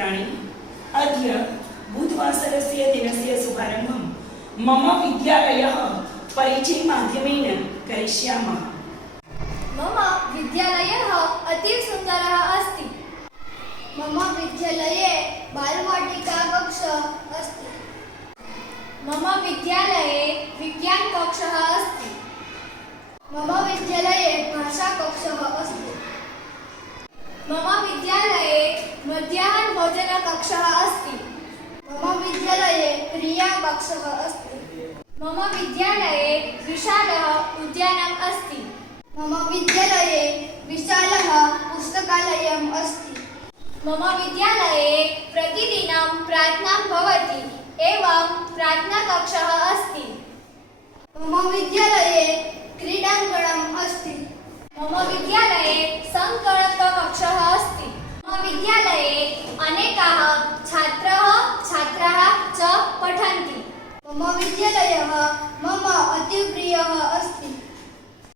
मित्राणि अद्य बुधवासरस्य दिनस्य शुभारम्भं मम विद्यालयः परिचयमाध्यमेन करिष्यामः। मम विद्यालयः अतीव सुन्दरः अस्ति। मम विद्यालये बालवाटिका कक्षः अस्ति। मम विद्यालये विज्ञानकक्षः अस्ति। मम विद्यालये भाषाकक्षः अस्ति। मम विद्यालये मध्याह्नभोजनकक्षः अस्ति। मम विद्यालये क्रीडाकक्षः अस्ति। मम विद्यालये विशालः उद्यानम् अस्ति। मम विद्यालये विशालः पुस्तकालयम् अस्ति। मम विद्यालये प्रतिदिनं प्रार्थना भवति एवं प्रार्थनाकक्षः अस्ति। मम विद्यालये क्रीडाङ्गणम् अस्ति। मम विद्यालये सङ्गणककक्षः अस्ति। मम विद्यालये अनेकाः छात्राः च पठन्ति। मम विद्यालये